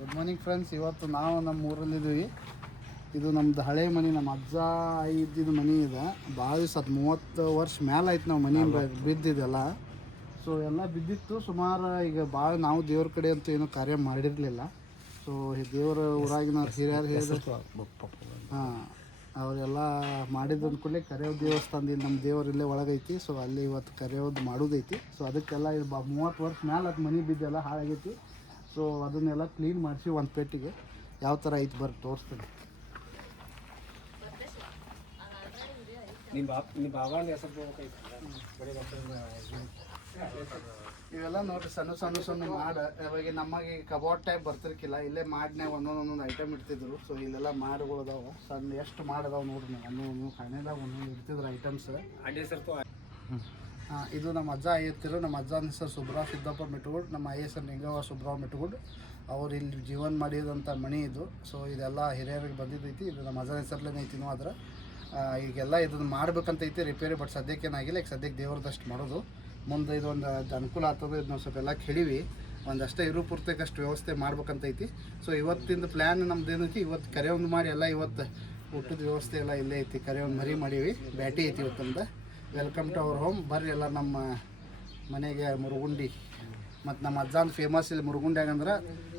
Good morning friends ಇವತ್ತು ನಾವು ನಮ್ಮ ಊರಲ್ಲಿದ್ದೀವಿ ಇದು ನಮ್ದು ಹಳೆ ಮನೆ ನಮ್ಮ ಅಜ್ಜ ಇದ್ದಿದ್ದು ಮನೆ ಇದೆ. ಭಾಳ ದಿವಸ ಅದು ಮೂವತ್ತು ವರ್ಷ ಮೇಲೆ ಆಯ್ತು ನಾವು ಮನೆ ಬಿದ್ದಿದ್ದೆಲ್ಲ. ಸೊ ಎಲ್ಲ ಬಿದ್ದಿತ್ತು. ಸುಮಾರು ಈಗ ಭಾಳ ನಾವು ದೇವ್ರ ಕಡೆ ಅಂತೂ ಏನೂ ಕಾರ್ಯ ಮಾಡಿರಲಿಲ್ಲ. ಸೊ ದೇವರ ಊರಾಗಿನ ಹಿರಿಯರು ಹೇಳಿದ್ರು. ಹಾಂ ಅವರೆಲ್ಲ ಮಾಡಿದ್ದು ಅಂದ್ಕೊಳ್ಳಿ ಕರೆಯೋ ದೇವಸ್ಥಾನದಿಂದ ನಮ್ಮ ದೇವರು ಇಲ್ಲೇ ಒಳಗೈತಿ. ಸೊ ಅಲ್ಲಿ ಇವತ್ತು ಕರೆಯೋದು ಮಾಡೋದೈತಿ. ಸೊ ಅದಕ್ಕೆಲ್ಲ ಇದು ಬಾ ಮೂವತ್ತು ವರ್ಷ ಮೇಲೆ ಅದು ಮನೆ ಬಿದ್ದೆಲ್ಲ ಹಾಳಾಗೈತಿ. ಸೊ ಅದನ್ನೆಲ್ಲ ಕ್ಲೀನ್ ಮಾಡಿಸಿ ಒಂದು ಪೆಟ್ಟಿಗೆ ಯಾವ ಥರ ಐತೆ ಬರ್ರಿ ತೋರಿಸ್ತೀನಿ. ನಿಮ್ಮ ನಿಮ್ಮ ಬಾಬಾನ ಹೆಸರು ಇವೆಲ್ಲ ನೋಡ್ರಿ ಸಣ್ಣ ಸಣ್ಣ ಸಣ್ಣ ಮಾಡ ಇವಾಗ ನಮಗೆ ಕಬೋರ್ಡ್ ಟೈಪ್ ಬರ್ತಿರ್ಕಿಲ್ಲ ಇಲ್ಲೇ ಮಾಡ್ನ್ಯಾಗ ಒಂದೊಂದು ಒಂದೊಂದು ಐಟಮ್ ಇಡ್ತಿದ್ರು. ಸೊ ಇಲ್ಲೆಲ್ಲ ಮಾಡ್ಗಳು ಅದಾವ. ಸಣ್ಣ ಎಷ್ಟು ಮಾಡಿದಾವ ನೋಡ್ರಿ ನೀವು. ಒಂದೊಂದು ಒಂದೊಂದು ಇಡ್ತಿದ್ರು ಐಟಮ್ಸ್ ಹ್ಞೂ ಇದು ನಮ್ಮ ಅಜ್ಜ ಐತಿರು ನಮ್ಮ ಅಜ್ಜನ ಹೆಸರು ಸುಬ್ರಾವ್ ಸಿದ್ದಪ್ಪ ಮಿಟ್ಗುಡ್ ನಮ್ಮ ಐ ಹೆಸರು ನಿಂಗವ್ವ ಸುಬ್ರಾವ್ ಮಿಟ್ಗುಡ್ ಅವ್ರು ಇಲ್ಲಿ ಜೀವನ ಮಾಡಿದಂಥ ಮಣಿ ಇದು. ಸೊ ಇದೆಲ್ಲ ಹಿರಿಯರಿಗೆ ಬಂದಿದ್ದೈತಿ ಇದು ನಮ್ಮ ಅಜ್ಜನ ಹೆಸರಲ್ಲೇ ಐತಿ ನೋ ಅದ್ರ ಆ, ಈಗೆಲ್ಲ ಇದನ್ನು ಮಾಡ್ಬೇಕಂತೈತಿ ರಿಪೇರಿ ಬಟ್ ಸದ್ಯಕ್ಕೆ ಏನಾಗಿಲ್ಲ ಈಗ ಸದ್ಯಕ್ಕೆ ದೇವ್ರದಷ್ಟು ಮಾಡೋದು. ಮುಂದೆ ಇದೊಂದು ಅನುಕೂಲ ಆಗ್ತದೆ ಇದು ನಾವು ಸ್ವಲ್ಪ ಎಲ್ಲ ಕೇಳಿವಿ. ಒಂದಷ್ಟೇ ಇರು ಪೂರ್ತಕ್ಕಷ್ಟು ವ್ಯವಸ್ಥೆ ಮಾಡ್ಬೇಕಂತೈತಿ ಸೊ ಇವತ್ತಿಂದ ಪ್ಲ್ಯಾನ್ ನಮ್ದು ಏನೈತಿ? ಇವತ್ತು ಕರೆ ಒಂದು ಮಾಡಿ ಎಲ್ಲ ಇವತ್ತು ಊಟದ ವ್ಯವಸ್ಥೆ ಎಲ್ಲ ಇಲ್ಲೇ ಐತಿ. ಕರೆ ಒಂದು ಮರಿ ಮಾಡೀವಿ. ಬ್ಯಾಟಿ ಐತಿ ಇವತ್ತೊಂದು. ವೆಲ್ಕಮ್ ಟು ಅವರ್ ಹೋಮ್ ಬರ್ರಿ ಎಲ್ಲ ನಮ್ಮ ಮನೆಗೆ ಮುರುಗುಂಡಿ ಮತ್ತು ನಮ್ಮ ಅಜ್ಜಾನ್ ಫೇಮಸ್ ಇಲ್ಲಿ ಮುರುಗುಂಡ್ಯಾಗ ಅಂದ್ರೆ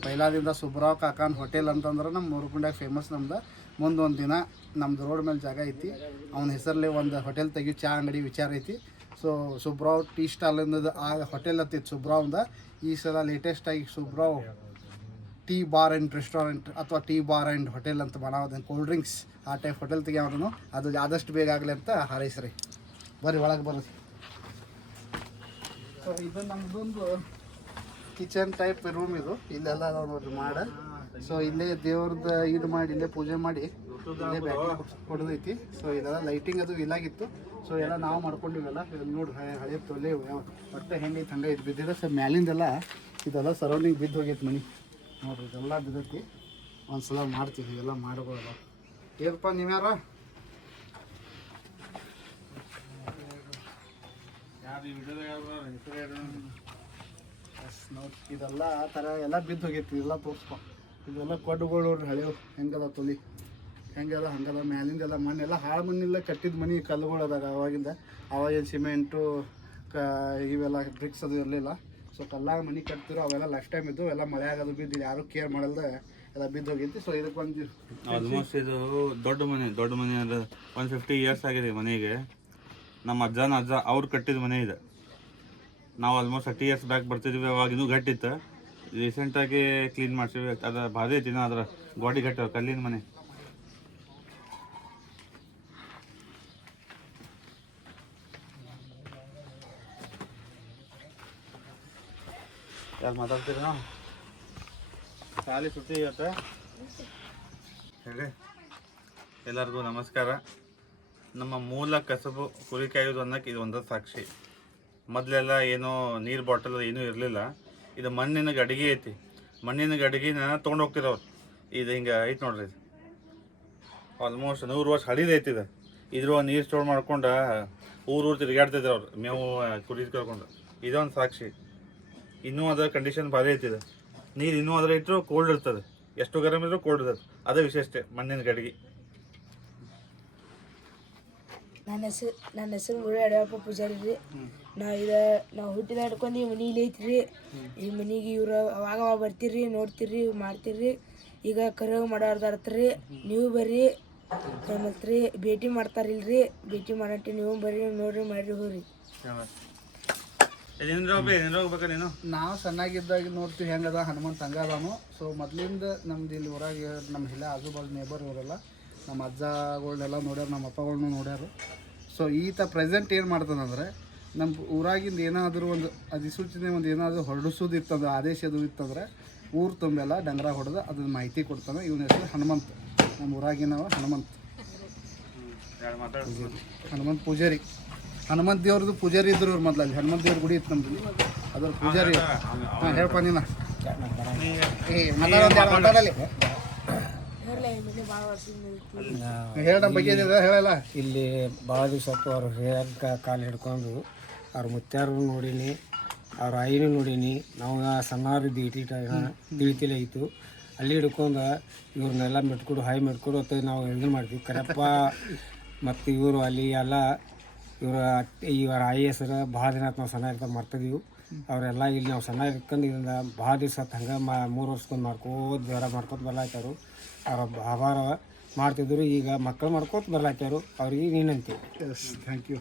ಪೈಲಾದಿಂದ ಸುಬ್ರಾವ್ ಕಾಕಾನ್ ಹೋಟೆಲ್ ಅಂತಂದ್ರೆ ನಮ್ಮ ಮುರುಗುಂಡ್ಯಾಗ ಫೇಮಸ್ ನಮ್ದು. ಮುಂದೊಂದು ದಿನ ನಮ್ದು ರೋಡ್ ಮೇಲೆ ಜಾಗ ಐತಿ. ಅವನ ಹೆಸರಲ್ಲಿ ಒಂದು ಹೋಟೆಲ್ ತೆಗಿ ಚಾ ಅಂಗಡಿ ವಿಚಾರ ಐತಿ. ಸೊ ಸುಬ್ರಾವ್ ಟೀ ಸ್ಟಾಲ್ ಅನ್ನೋದು ಆ ಹೋಟೆಲ್ ಹತ್ತಿತ್ತು ಸುಬ್ರಾವ್ದ. ಈ ಸಲ ಲೇಟೆಸ್ಟಾಗಿ Subrao tea bar and restaurant ಅಥವಾ ಟೀ ಬಾರ್ ಆ್ಯಂಡ್ ಹೋಟೆಲ್ ಅಂತ ಮಾಡೋದು ಕೋಲ್ಡ್ ಡ್ರಿಂಕ್ಸ್ ಆ ಟೈಪ್ ಹೋಟೆಲ್ ತೆಗಿಯೋದನ್ನು ಅದು ಆದಷ್ಟು ಬೇಗ ಆಗಲಿ ಅಂತ ಹಾರೈಸ್ರಿ. ಬರ್ರಿ ಒಳಗೆ ಬರ್ರಿ. ಸೊ ಇದು ನಮ್ದೊಂದು ಕಿಚನ್ ಟೈಪ್ ರೂಮ್ ಇದು. ಇಲ್ಲೆಲ್ಲ ನೋಡ್ರಿ ಮಾಡ. ಸೊ ಇಲ್ಲೇ ದೇವ್ರದ್ದು ಇದು ಮಾಡಿ ಇಲ್ಲೇ ಪೂಜೆ ಮಾಡಿ ಇಲ್ಲೇ ಹೊಡೆದೈತಿ ಸೊ ಇದೆಲ್ಲ ಲೈಟಿಂಗ್ ಅದು ಇಲ್ಲಾಗಿತ್ತು. ಸೊ ಎಲ್ಲ ನಾವು ಮಾಡ್ಕೊಂಡಿವೆಲ್ಲ. ನೋಡ್ರಿ ಹಳೆ ಹಳೆ ತೊಲೆ ಒಟ್ಟು ಹೆಂಗೈತೆ ಹಂಗೆ ಇದು ಬಿದ್ದಿದೆ. ಸೊ ಮ್ಯಾಲಿಂದೆಲ್ಲ ಇದೆಲ್ಲ ಸರೌಂಡಿಂಗ್ ಬಿದ್ದು ಹೋಗೈತೆ ಮನೆ. ನೋಡ್ರಿ ಇದೆಲ್ಲ ಬಿದ್ದೈತಿ. ಒಂದ್ಸಲ ಮಾಡ್ತೀವಿ ಎಲ್ಲ ಮಾಡ್ಬೋದಲ್ಲ ಏನಪ್ಪ ನೀವ್ಯಾರ ಎಸ್ ನೋಡಿ ಇದೆಲ್ಲ ಆ ಥರ ಎಲ್ಲ ಬಿದ್ದು ಹೋಗೈತಿ ಇದೆಲ್ಲ ತೋರಿಸ್ಕೊ. ಇದೆಲ್ಲ ಕೊಡ್ಗಳು ಹಳೆಯವು ಹಳೆವು ಹೆಂಗದ ತೊಲಿ? ಹೆಂಗದ ಹಂಗದ ಮ್ಯಾಲಿಂದೆಲ್ಲ ಮಣ್ಣೆಲ್ಲ ಹಾಳು ಮಣ್ಣಿಲ್ಲ ಕಟ್ಟಿದ ಮನೆ ಕಲ್ಲುಗಳು ಅದಾಗ ಅವಾಗಿಂದ. ಅವಾಗಿನ ಸಿಮೆಂಟು ಕ ಇವೆಲ್ಲ ಬ್ರಿಕ್ಸ್ ಅದು ಇರಲಿಲ್ಲ. ಸೊ ಕಲ್ಲಾಗ ಮನೆ ಕಟ್ತಿರೋ ಅವೆಲ್ಲ ಲೈಫ್ ಟೈಮ್ ಇದ್ದು ಎಲ್ಲ ಮಳೆ ಆಗೋದು ಬಿದ್ದು ಯಾರು ಕೇರ್ ಮಾಡಲ್ದೆ ಎಲ್ಲ ಬಿದ್ದು ಹೋಗೈತಿ. ಸೊ ಇದಕ್ಕೊಂದು ಆಲ್ಮೋಸ್ಟ್ ಇದು ದೊಡ್ಡ ಮನೆ ದೊಡ್ಡ ಮನೆ ಅಂದರೆ ಒನ್ ಫಿಫ್ಟಿ ಇಯರ್ಸ್ ಆಗಿದೆ ಮನೆಗೆ. ನಮ್ಮ ಅಜ್ಜನ ಅಜ್ಜ, ಅವ್ರು ಕಟ್ಟಿದ ಮನೆ ಇದೆ. ನಾವು ಆಲ್ಮೋಸ್ಟ್ ಥರ್ಟಿ ಇಯರ್ಸ್ ಬ್ಯಾಕ್ ಬರ್ತಿದ್ವಿ ಅವಾಗ ಇನ್ನೂ ಗಟ್ಟಿತ್ತು ರೀಸೆಂಟಾಗಿ ಕ್ಲೀನ್ ಮಾಡ್ಸಿವಿ ಅದು ಭಾರಿ ಐತಿ ಅದರ ಗೋಡಿ ಗಟ್ಟ ಕಲ್ಲಿನ ಮನೆ. ಯಾರು ಮಾತಾಡ್ತೀರ? ಖಾಲಿ ಸುತ್ತಿ ಇವತ್ತೆ. ಹೇಳಿ. ಎಲ್ಲರಿಗೂ ನಮಸ್ಕಾರ. ನಮ್ಮ ಮೂಲ ಕಸಬು ಕುರಿ ಕಾಯೋದು ಅನ್ನೋಕ್ಕೆ ಇದು ಒಂದು ಸಾಕ್ಷಿ. ಮೊದಲೆಲ್ಲ ಏನೋ ನೀರು ಬಾಟಲ್ ಏನೂ ಇರಲಿಲ್ಲ. ಇದು ಮಣ್ಣಿನ ಗಡಿಗೆ ಐತಿ. ಮಣ್ಣಿನ ಗಡಿಗೆನ ತೊಗೊಂಡು ಹೋಗ್ತಿರೋರು. ಇದು ಹಿಂಗೆ ಐತೆ ನೋಡ್ರಿ ಇದು. ಆಲ್ಮೋಸ್ಟ್ ನೂರು ವರ್ಷ ಹಳಿದು ಐತಿ ಇದು. ಇದ್ರ ನೀರು ಸ್ಟೋರ್ ಮಾಡ್ಕೊಂಡು ಊರು ಊರು ತಿರುಗಾಡ್ತಿದ್ರು ಅವ್ರು, ಮೇವು, ಕುರಿ ಕರ್ಕೊಂಡು. ಇದೊಂದು ಸಾಕ್ಷಿ. ಇನ್ನೂ ಅದರ ಕಂಡೀಷನ್ ಭಾರಿ ಐತಿದೆ ನೀರು ಇನ್ನೂ ಅದರ ಇಟ್ಟರು ಕೋಲ್ಡ್ ಇರ್ತದೆ. ಎಷ್ಟು ಗರಮ್ ಇದ್ರೂ ಕೋಲ್ಡ್ ಇರ್ತದೆ. ಅದೇ ವಿಶೇಷತೆ ಮಣ್ಣಿನ ಗಡಿಗೆ. ನನ್ನ ಹೆಸರು ನನ್ನ ಹೆಸರು ಮುರಳಿ ಅಡಯಪ್ಪ ಪೂಜಾರಿ ರೀ. ನಾವು ಇದು ನಾವು ಹುಟ್ಟಿದ ಹಿಡ್ಕೊಂಡು ಈ ಮನೆ ಇಲ್ಲಿ ಐತ್ರಿ. ಈ ಮನೆಗೆ ಇವ್ರು ಅವಾಗ ಅವಾಗ ಬರ್ತೀರಿ ನೋಡ್ತೀರಿ ಮಾಡ್ತೀರಿ. ಈಗ ಕರೆ ಮಾಡೋರ್ದಾರ್ತ್ರಿ ನೀವು ಬರ್ರಿ. ಮತ್ತೆ ಭೇಟಿ ಮಾಡ್ತಾರಿಲ್ರಿ. ಭೇಟಿ ಮಾಡಟ್ಟಿ ನೀವು ಬರ್ರಿ ನೋಡ್ರಿ ಮಾಡ್ರಿ ಹೋಗ್ರಿ. ಎಲ್ಲಿಂದ್ರ ಹೋಗ್ಬೇಕು ಎಲ್ಲಿಂದ್ರ ಹೋಗ್ಬೇಕಾ ನೀನು? ನಾವು ಸಣ್ಣಾಗಿದ್ದಾಗ ನೋಡ್ತೀವಿ ಹೆಂಗದ ಹನುಮಂತ ಹಂಗ ಅದಾನು. ಸೊ ಮೊದ್ಲಿಂದ ನಮ್ದು ಇಲ್ಲಿ ಊರಾಗ ನಮ್ಮ ಇಲ್ಲ ಆಜು ಬಾಜು ನೇಬರ್ ಇವರೆಲ್ಲ. ನಮ್ಮ ಅಜ್ಜಗಳ್ನೆಲ್ಲ ನೋಡ್ಯಾರ ನಮ್ಮ ಅಪ್ಪಗಳ್ನು ನೋಡ್ಯಾರು. ಸೊ ಈತ ಪ್ರೆಸೆಂಟ್ ಏನು ಮಾಡ್ತಾನಂದ್ರೆ ನಮ್ಮ ಊರಾಗಿಂದ ಏನಾದರೂ ಒಂದು ಅಧಿಸೂಚನೆ ಒಂದು ಏನಾದರೂ ಹೊರಡಿಸೋದು ಇತ್ತಂದ್ರೆ ಆದೇಶ ಅದು ಇತ್ತಂದ್ರೆ ಊರು ತುಂಬೆಲ್ಲ ಡಂಗರ ಹೊಡೆದು ಅದನ್ನ ಮಾಹಿತಿ ಕೊಡ್ತಾನೆ. ಇವನ ಹೆಸರು ಹನುಮಂತ. ನಮ್ಮ ಊರಾಗಿನವ ಹನುಮಂತ. ಹನುಮಂತ್ ಪೂಜಾರಿ. ಹನುಮಂತ ದೇವ್ರದ್ದು ಪೂಜಾರಿ ಇದ್ರು ಇವ್ರು ಮೊದ್ಲಲ್ಲಿ ಹನುಮಂತ ದೇವ್ರ ಗುಡಿ ಇತ್ತು ನಮ್ದು. ಅದ್ರ ಪೂಜಾರಿ. ಹಾಂ ಹೇಳ್ಪ ನೀನ. ನಮ್ಮ ಬಗ್ಗೆ ಏನಿದೆ? ಹೇಳಲ್ಲ. ಇಲ್ಲಿ ಭಾಳ ದಿವಸ ಆಯ್ತು ಅವ್ರ ಹೇಳಕ್ಕೆ ಕಾಲು ಹಿಡ್ಕೊಂಡು. ಅವ್ರ ಮುತ್ಯಾರು ನೋಡೀನಿ ಅವ್ರ ಆಯಿನೂ ನೋಡೀನಿ. ನಾವು ಸಣ್ಣವ್ರು ಇಟ್ಟಿಟ್ಟಾಗ ತಿಳಿತಿಲ್ಲ ಇತ್ತು ಅಲ್ಲಿ ಹಿಡ್ಕೊಂಡು ಇವ್ರನ್ನೆಲ್ಲ ಮೆಟ್ಕೊಡು ಹಾಯ್ ಮೆಟ್ಕೊಡು ಅಂತ ನಾವು ಇದನ್ನು ಮಾಡ್ತೀವಿ. ಕರೆಪ್ಪ ಮತ್ತು ಇವರು ಅಲ್ಲಿ ಎಲ್ಲ ಇವರ ಇವರ ಐ ಎಸ್ ಭಾಳ ದಿನ ಆತ್ ನಾವು ಸಣ್ಣ ಇರ್ತಾವೆ ಮರ್ತಿದ್ದೀವಿ ಅವರೆಲ್ಲ ಇಲ್ಲಿ ನಾವು ಸಣ್ಣ ಇರ್ಕೊಂಡು ಇದರಿಂದ ಭಾಳ ದಿವಸ ಆತ್. ಹಂಗೆ ಮಾ ಮೂರು ವರ್ಷಕ್ಕೊಂದು ಮಾಡ್ಕೋತ ಬೇರೆ ಮಾಡ್ಕೋತ ಬರ್ಲಾಕ್ಯಾರು ಅವ್ರ ಆಭಾರ ಮಾಡ್ತಿದ್ರು ಈಗ ಮಕ್ಕಳು ಮಾಡ್ಕೋತ ಬರ್ಲಾಕ್ಯಾರು ಅವ್ರಿಗೆ ನೀನಂತೀವಿ ಎಸ್ ಥ್ಯಾಂಕ್ ಯು